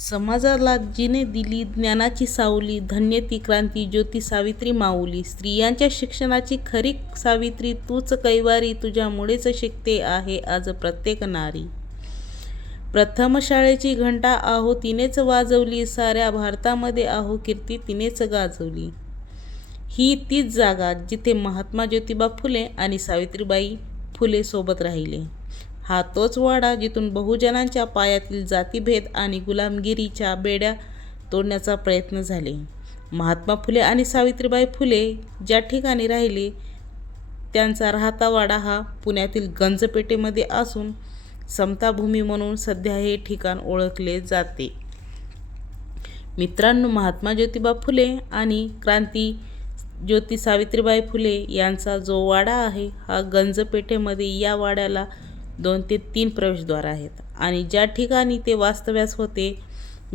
समाजाला जिने दिली ज्ञानाची सावली, धन्य ती क्रांती ज्योती सावित्री माऊली. स्त्रियांच्या शिक्षणाची खरी सावित्री तूच कैवारी, तुझ्यामुळेच शिकते आहे आज प्रत्येक नारी. प्रथम शाळेची घंटा आहो तिनेच वाजवली, साऱ्या भारतामध्ये आहो कीर्ती तिनेच गाजवली. ही तीच जागा जिथे महात्मा ज्योतिबा फुले आणि सावित्रीबाई फुले सोबत राहिले. हा तोच वाडा जिथून बहुजनांच्या पायातील जातीभेद आणि गुलामगिरीच्या बेड्या तोडण्याचा प्रयत्न झाले. महात्मा फुले आणि सावित्रीबाई फुले ज्या ठिकाणी राहिले त्यांचा राहता वाडा हा पुण्यातील गंजपेठेमध्ये असून समताभूमी म्हणून सध्या हे ठिकाण ओळखले जाते. मित्रांनो, महात्मा ज्योतिबा फुले आणि क्रांती ज्योती सावित्रीबाई फुले यांचा जो वाडा आहे हा गंजपेठेमध्ये. या वाड्याला 2 ते 3 प्रवेशद्वार आहेत आणि ज्या ठिकाणी ते वास्तव्यास होते,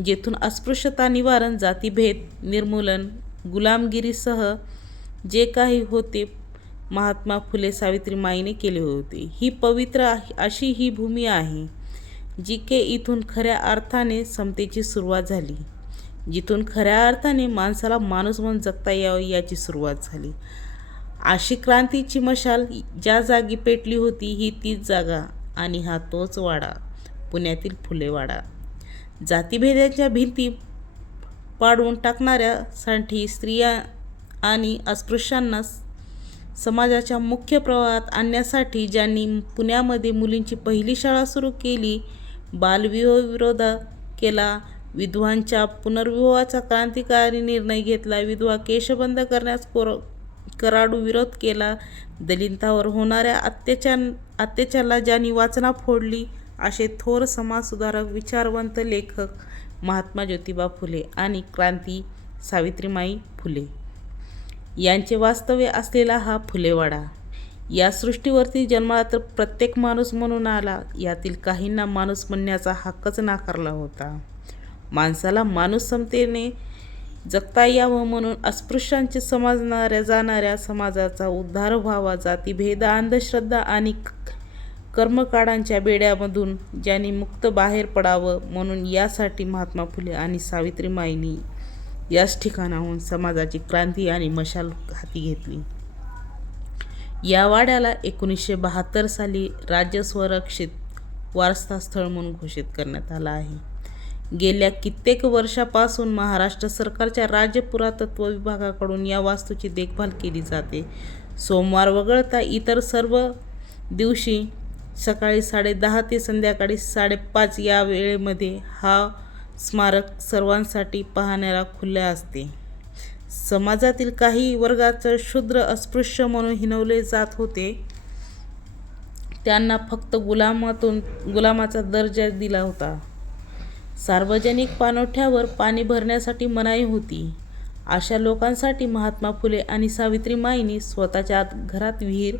जेथून अस्पृश्यता निवारण, जातीभेद निर्मूलन, गुलामगिरीसह जे काही होते महात्मा फुले सावित्रीमाईने केले होते. ही पवित्र अशी ही भूमी आहे जिथे इथून खऱ्या अर्थाने समतेची सुरुवात झाली, जिथून खऱ्या अर्थाने माणसाला माणूस म्हणून जगता यावं याची सुरुवात झाली. अशी क्रांतीची मशाल ज्या जागी पेटली होती ही तीच जागा आणि हा तोच वाडा, पुण्यातील फुलेवाडा. जातीभेदाच्या भिंती पाडून टाकणाऱ्यासाठी स्त्रिया आणि अस्पृश्यांना समाजाच्या मुख्य प्रवाहात आणण्यासाठी ज्यांनी पुण्यामध्ये मुलींची पहिली शाळा सुरू केली, बालविवाह विरोध केला, विधवांच्या पुनर्विवाहाचा क्रांतिकारी निर्णय घेतला, विधवा केश बंद करण्यास कराडू विरोध केला, दलितांवर होणाऱ्या अत्याचाराला ज्यांनी वाचना फोडली, असे थोर समाजसुधारक, विचारवंत लेखक महात्मा ज्योतिबा फुले आणि क्रांती सावित्रीमाई फुले यांचे वास्तव्य असलेला हा फुलेवाडा. या सृष्टीवरती जन्माला तर प्रत्येक माणूस म्हणून आला, यातील काहींना माणूस म्हणण्याचा हक्कच नाकारला होता. माणसाला माणूस समतेने जगता यावं म्हणून अस्पृश्यांचे समजणाऱ्या जाणाऱ्या समाजाचा उद्धार व्हावा, जातीभेद, अंधश्रद्धा आणि कर्मकांडांच्या बेड्यामधून ज्यांनी मुक्त बाहेर पडावं म्हणून यासाठी महात्मा फुले आणि सावित्रीमाईंनी याच ठिकाणाहून समाजाची क्रांती आणि मशाल हाती घेतली. या वाड्याला 1972 साली राज्य संरक्षित वारसा स्थळ म्हणून घोषित करण्यात आला आहे. गेल्या कित्येक वर्षापासून महाराष्ट्र सरकारच्या राज्य पुरातत्व विभागाकडून या वास्तूची देखभाल केली जाते. सोमवार वगळता इतर सर्व दिवशी सकाळी 10:30 ते संध्याकाळी 5:30 या वेळेमध्ये हा स्मारक सर्वांसाठी पाहण्याला खुले असते. समाजातील काही वर्गाचं शूद्र, अस्पृश्य म्हणून हिणवले जात होते, त्यांना फक्त गुलामाचा दर्जा दिला होता. सार्वजनिक पाणवठ्यावर पाणी भरण्यासाठी मनाई होती. अशा लोकांसाठी महात्मा फुले आणि सावित्रीमाईंनी स्वतःच्या घरात विहीर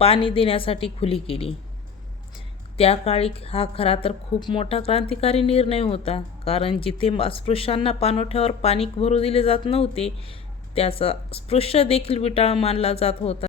पाणी देण्यासाठी खुली केली. त्या काळी हा खरा तर खूप मोठा क्रांतिकारी निर्णय होता, कारण जिथे अस्पृश्यांना पाणवठ्यावर पाणी भरू दिले जात नव्हते, त्याचा स्पृश्य देखील विटाळ मानला जात होता.